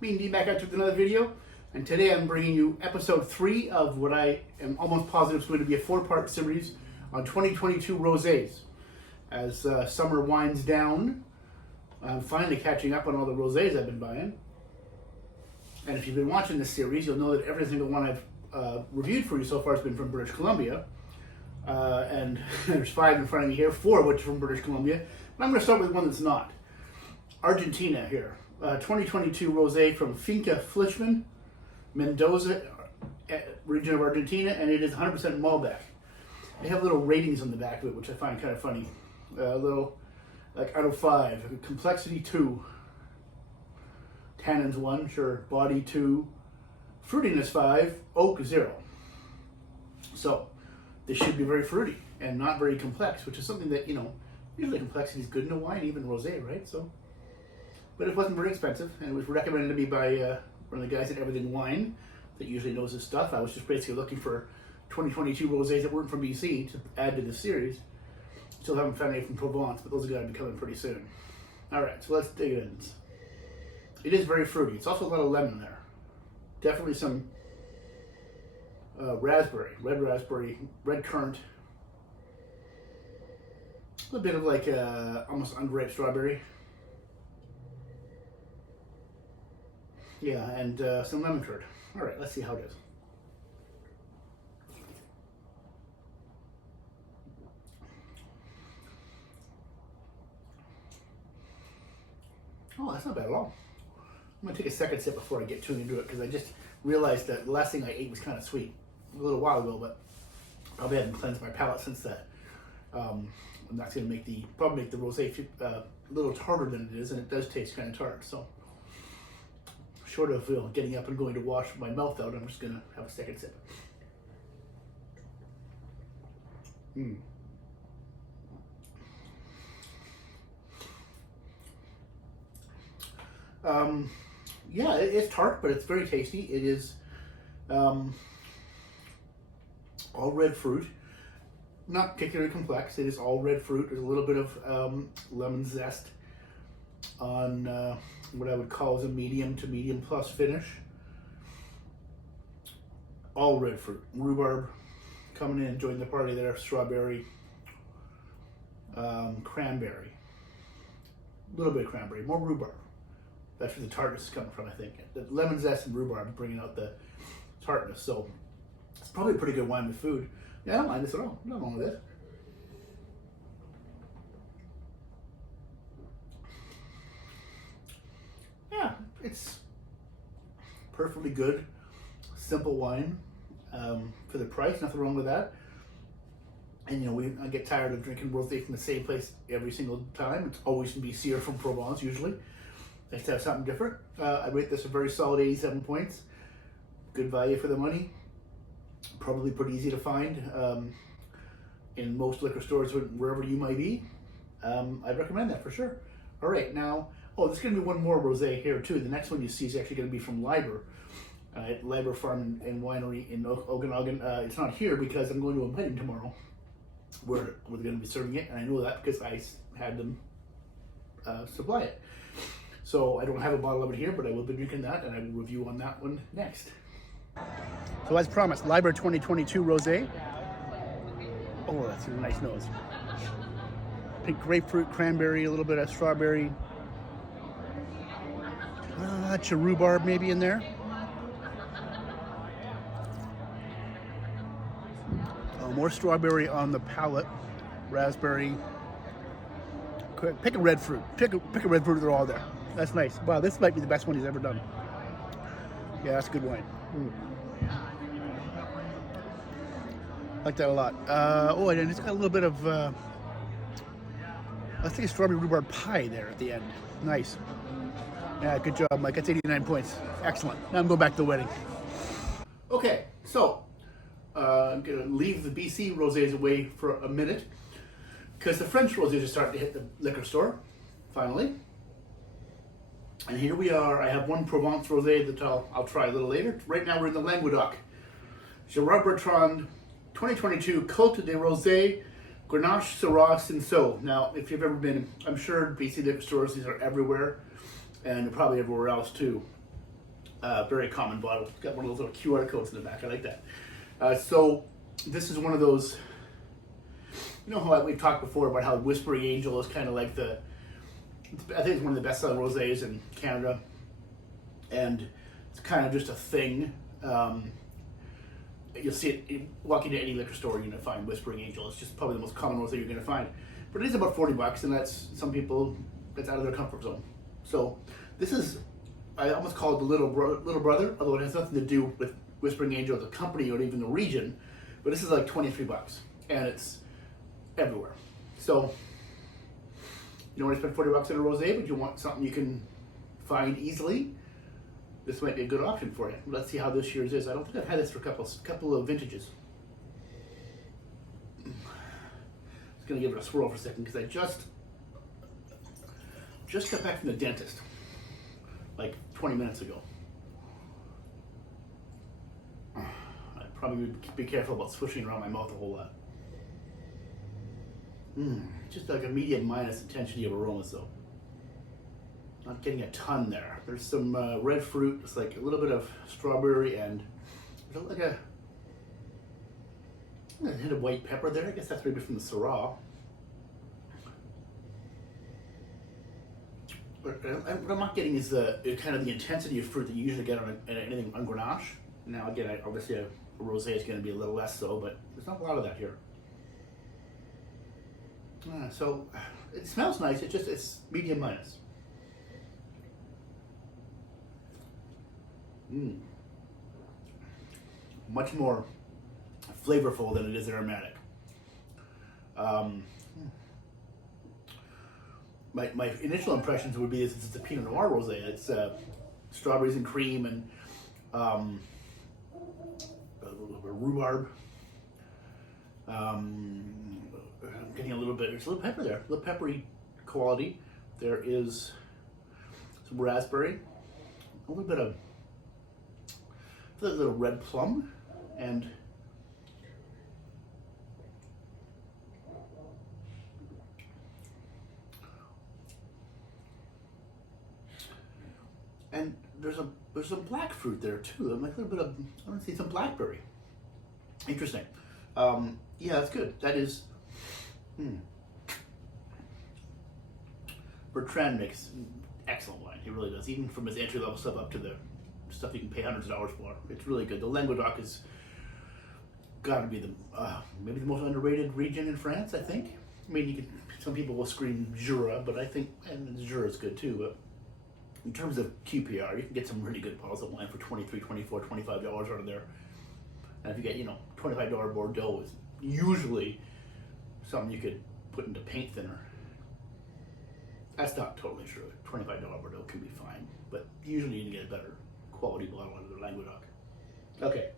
Me and Dean back at you with another video, and today I'm bringing you episode 3 of what I am almost positive is going to be a 4-part series on 2022 rosés. As summer winds down, I'm finally catching up on all the rosés I've been buying. And if you've been watching this series, you'll know that every single one I've reviewed for you so far has been from British Columbia. And there's 5 in front of me here, 4 of which are from British Columbia. But I'm going to start with one that's not. Argentina here. 2022 rosé from Finca Fleischmann, Mendoza region of Argentina, and it is 100% Malbec. They have little ratings on the back of it, which I find kind of funny. A little, like out of 5, complexity 2, tannins 1, sure, body 2, fruitiness 5, oak 0. So this should be very fruity and not very complex, which is something that, you know, usually complexity is good in a wine, even rosé, right? So. But it wasn't very expensive, and it was recommended to me by one of the guys at Everything Wine that usually knows his stuff. I was just basically looking for 2022 rosés that weren't from BC to add to this series. Still haven't found any from Provence, but those are going to be coming pretty soon. All right, so let's dig in. It is very fruity. It's also a lot of lemon there. Definitely some raspberry, red currant. A little bit of like almost unripe strawberry. Yeah, and some lemon curd. All right, let's see how it is. Oh, that's not bad at all. I'm gonna take a second sip before I get too into it because I just realized that the last thing I ate was kind of sweet a little while ago, but probably haven't cleansed my palate since that. And that's gonna make the rosé a little tartar than it is, and it does taste kind of tart. So. Short of getting up and going to wash my mouth out, I'm just going to have a second sip. Yeah, it's tart, but it's very tasty. It is all red fruit. Not particularly complex. It is all red fruit. There's a little bit of lemon zest on what I would call as a medium to medium plus finish. All red fruit. Rhubarb coming in, joining the party there. Strawberry, cranberry. A little bit of cranberry, more rhubarb. That's where the tartness is coming from, I think. The lemon zest and rhubarb bringing out the tartness. So it's probably a pretty good wine with food. Yeah, I don't mind this at all. Nothing wrong with this. Yeah, it's perfectly good, simple wine for the price. Nothing wrong with that. And you know, I get tired of drinking rosé from the same place every single time. It's always from BC or from Provence usually. Nice to have something different. I rate this a very solid 87 points. Good value for the money. Probably pretty easy to find in most liquor stores wherever you might be. I'd recommend that for sure. All right, now. Oh, there's going to be one more rosé here too. The next one you see is actually going to be from Liber, at Liber Farm and Winery in Okanagan. It's not here because I'm going to a wedding tomorrow where they're going to be serving it, and I know that because I had them supply it. So I don't have a bottle of it here, but I will be drinking that, and I will review on that one next. So as promised, Liber 2022 rosé. Oh, that's a nice nose. Pink grapefruit, cranberry, a little bit of strawberry. Rhubarb maybe in there. More strawberry on the palate. Raspberry. Pick a red fruit. Pick a red fruit. They're all there. That's nice. Wow, this might be the best one he's ever done. Yeah, that's a good wine. Like that a lot. Oh, and it's got a little bit of let's take a strawberry rhubarb pie there at the end. Nice. Yeah, good job, Mike. That's 89 points. Excellent. Now I'm going back to the wedding. Okay, so I'm going to leave the BC rosés away for a minute because the French rosés are starting to hit the liquor store, finally. And here we are. I have one Provence rosé that I'll try a little later. Right now we're in the Languedoc. Gerard Bertrand 2022 Côte de Rosé Grenache Syrah Cinsault. Now, if you've ever been, I'm sure BC liquor stores, these are everywhere, and probably everywhere else too. Very common bottle. It's got one of those little QR codes in the back. I like that. So this is one of those, you know how we've talked before about how Whispering Angel is kind of like I think it's one of the best selling rosés in Canada. And it's kind of just a thing. You'll see it, walk into any liquor store, you're going to find Whispering Angel. It's just probably the most common rosé you're going to find. But it is about $40, and that's, some people, that's out of their comfort zone. So this is, I almost call it the little brother, although it has nothing to do with Whispering Angel, the company, or even the region. But this is like $23, and it's everywhere. So you don't want to spend $40 on a rosé, but you want something you can find easily. This might be a good option for you. Let's see how this year's is. I don't think I've had this for a couple of vintages. Just gonna give it a swirl for a second because I just got back from the dentist like 20 minutes ago. I probably would be careful about swishing around my mouth a whole lot. Just like a medium minus intensity of aromas though. Not getting a ton there. There's some red fruit. It's like a little bit of strawberry and there's like a hint of white pepper there. I guess that's maybe from the Syrah. But what I'm not getting is the kind of the intensity of fruit that you usually get on anything on Grenache. Now again, obviously a rosé is going to be a little less so, but there's not a lot of that here. So it smells nice. It's medium minus. Much more flavorful than it is aromatic. My initial impressions would be it's a Pinot Noir rosé. It's strawberries and cream and a little bit of rhubarb. I'm getting a little bit. There's a little pepper there, a little peppery quality. There is some raspberry, a little bit of a little red plum, and there's some black fruit there too. I'm like a little bit of, I want to see some blackberry. Interesting. Yeah, that's good. That is. Bertrand makes excellent wine. He really does. Even from his entry level stuff up to the stuff you can pay hundreds of dollars for. It's really good. The Languedoc has got to be maybe the most underrated region in France, I think. I mean, some people will scream Jura, but I think, and Jura is good too, but in terms of QPR, you can get some really good bottles of wine for $23, $24, $25 out of there. And if you get, $25 Bordeaux is usually something you could put into paint thinner. That's not totally true. $25 Bordeaux can be fine, but usually you can get a better quality bottle out of the Languedoc. Okay.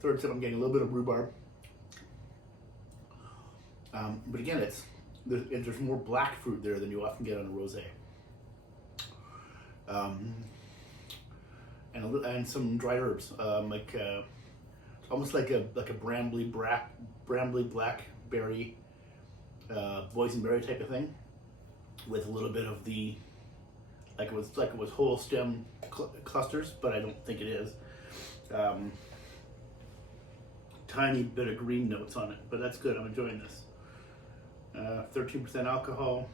Third sip, I'm getting a little bit of rhubarb. But again, there's more black fruit there than you often get on a rosé. And some dried herbs, it's almost like a brambly blackberry, boysenberry type of thing, with a little bit of the it was whole stem clusters, but I don't think it is. Tiny bit of green notes on it, but that's good. I'm enjoying this. 13% alcohol.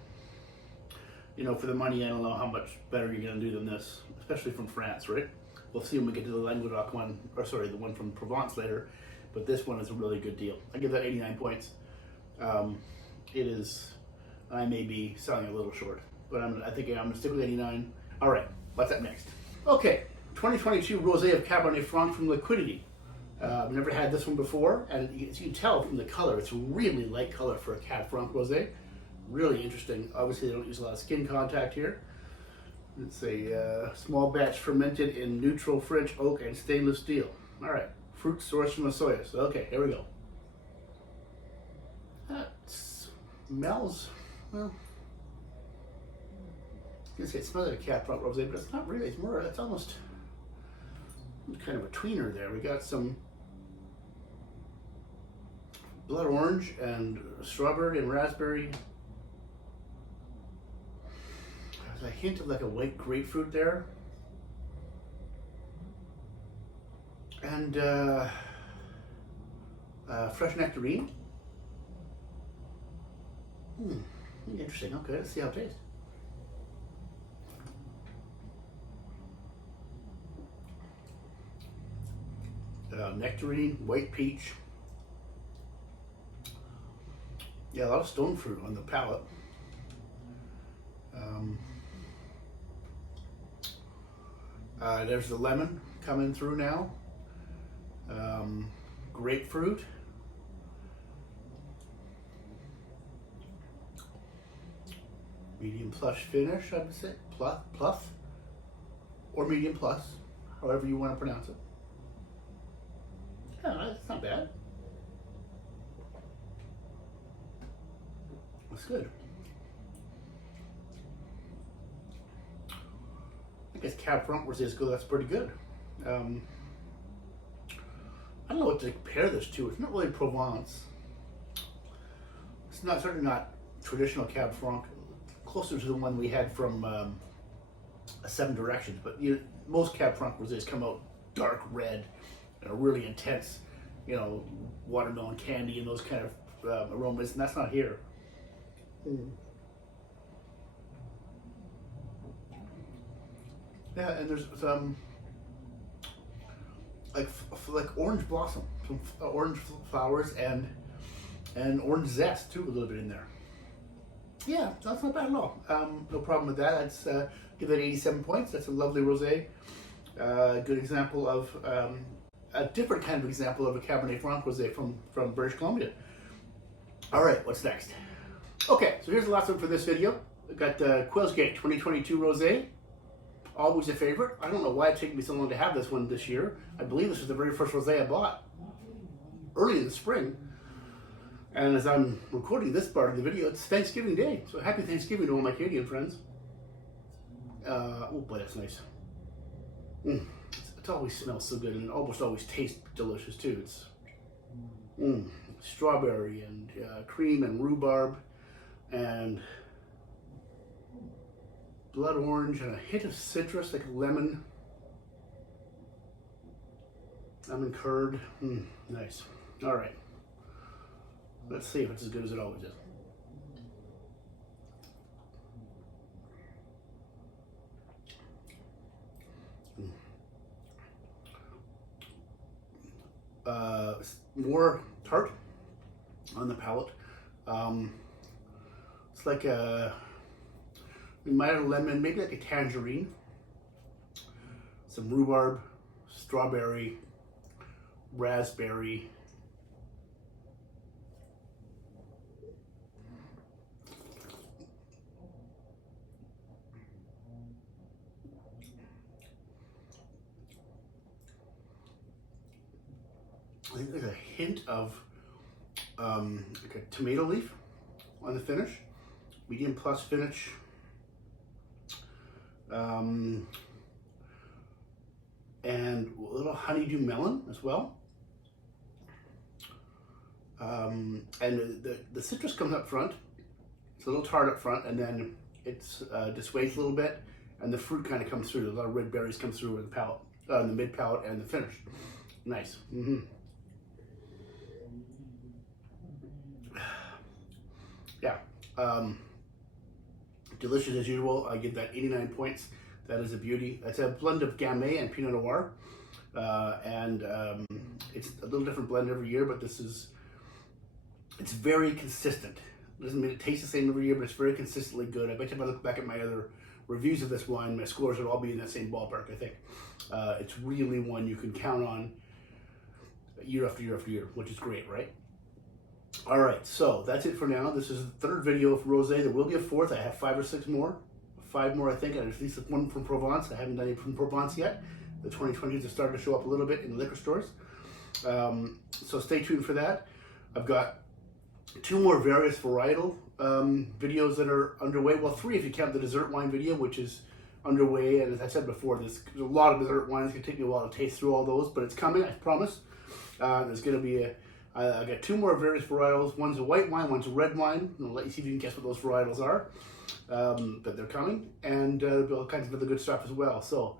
For the money, I don't know how much better you're going to do than this, especially from France, right? We'll see when we get to the Languedoc one, or sorry, the one from Provence later, but this one is a really good deal. I give that 89 points. I may be selling a little short, but I think I'm going to stick with 89. All right, what's up next? Okay, 2022 Rosé of Cabernet Franc from Liquidity. I've never had this one before, and as you can tell from the color, it's a really light color for a Cab Franc Rosé. Really interesting. Obviously, they don't use a lot of skin contact here. It's a small batch fermented in neutral French oak and stainless steel. All right, fruit sourced from the soya. So, okay, here we go. That smells, well, I was gonna say it smells like a Cab Franc Rosé, but it's not really. It's almost kind of a tweener there. We got some blood orange and strawberry and raspberry. There's a hint of like a white grapefruit there. And fresh nectarine. Interesting. Okay, let's see how it tastes. Nectarine, white peach. Yeah, a lot of stone fruit on the palate. There's the lemon coming through now. Grapefruit. Medium plush finish, I would say. Pluff. Or medium plus, however you want to pronounce it. Oh, that's not bad. That's good. I guess Cab Franc rosés go. That's pretty good. I don't know what to compare this to. It's not really Provence. It's not certainly not traditional Cab Franc. Closer to the one we had from Seven Directions. But most Cab Franc rosés come out dark red and are really intense. Watermelon candy and those kind of aromas, and that's not here. Yeah, and there's some like orange blossom, some orange flowers, and orange zest too, a little bit in there. Yeah, that's not bad at all. No problem with that. I'd give it 87 points. That's a lovely rosé. Good example of a different kind of example of a Cabernet Franc rosé from British Columbia. All right, what's next? Okay, so here's the last one for this video. We've got the Quailsgate 2022 rosé. Always a favorite. I don't know why it took me so long to have this one this year. I believe this was the very first rosé I bought early in the spring. And as I'm recording this part of the video, it's Thanksgiving Day. So happy Thanksgiving to all my Canadian friends. Oh boy, that's nice. It always smells so good, and it almost always tastes delicious too. It's strawberry and cream and rhubarb and blood orange and a hint of citrus like lemon curd. Nice. All right. Let's see if it's as good as it always is. More tart on the palate. It's like we might have a lemon, maybe like a tangerine. Some rhubarb, strawberry, raspberry. I think there's a hint of like a tomato leaf on the finish, medium plus finish. And a little honeydew melon as well. And the citrus comes up front. It's a little tart up front, and then it's dissuades a little bit, and the fruit kind of comes through. A lot of red berries come through in the palate, in the mid palate and the finish. Nice. Yeah. Delicious as usual. I give that 89 points. That is a beauty. It's a blend of Gamay and Pinot Noir. It's a little different blend every year, but it's very consistent. It doesn't mean it tastes the same every year, but it's very consistently good. I bet you if I look back at my other reviews of this wine, my scores would all be in that same ballpark, I think. It's really one you can count on year after year after year, which is great, right? All right, so that's it for now. This is the third video of rosé. There will be a fourth. I have 5 or 6 more. 5 more, I think, and at least one from Provence. I haven't done any from Provence yet. The 2020s are starting to show up a little bit in the liquor stores. So stay tuned for that. I've got 2 more various varietal videos that are underway. Well, 3 if you count the dessert wine video, which is underway. And as I said before, there's a lot of dessert wines. It's going to take me a while to taste through all those, but it's coming, I promise. There's going to be I got 2 more various varietals. One's a white wine, one's a red wine. I'll let you see if you can guess what those varietals are. But they're coming, and there'll be all kinds of other good stuff as well. So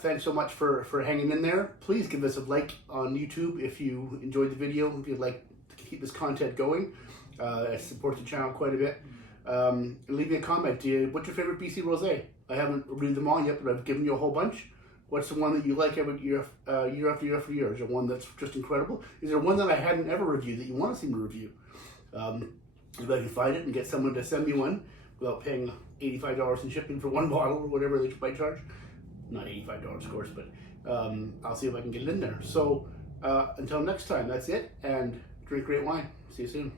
thanks so much for hanging in there. Please give us a like on YouTube if you enjoyed the video, if you'd like to keep this content going. It supports the channel quite a bit. And leave me a comment. What's your favorite BC rosé? I haven't reviewed them all yet, but I've given you a whole bunch. What's the one that you like every year, year after year after year? Is there one that's just incredible? Is there one that I hadn't ever reviewed that you want to see me review? If I can find it and get someone to send me one without paying $85 in shipping for one bottle or whatever they might charge. Not $85, of course, but I'll see if I can get it in there. So until next time, that's it, and drink great wine. See you soon.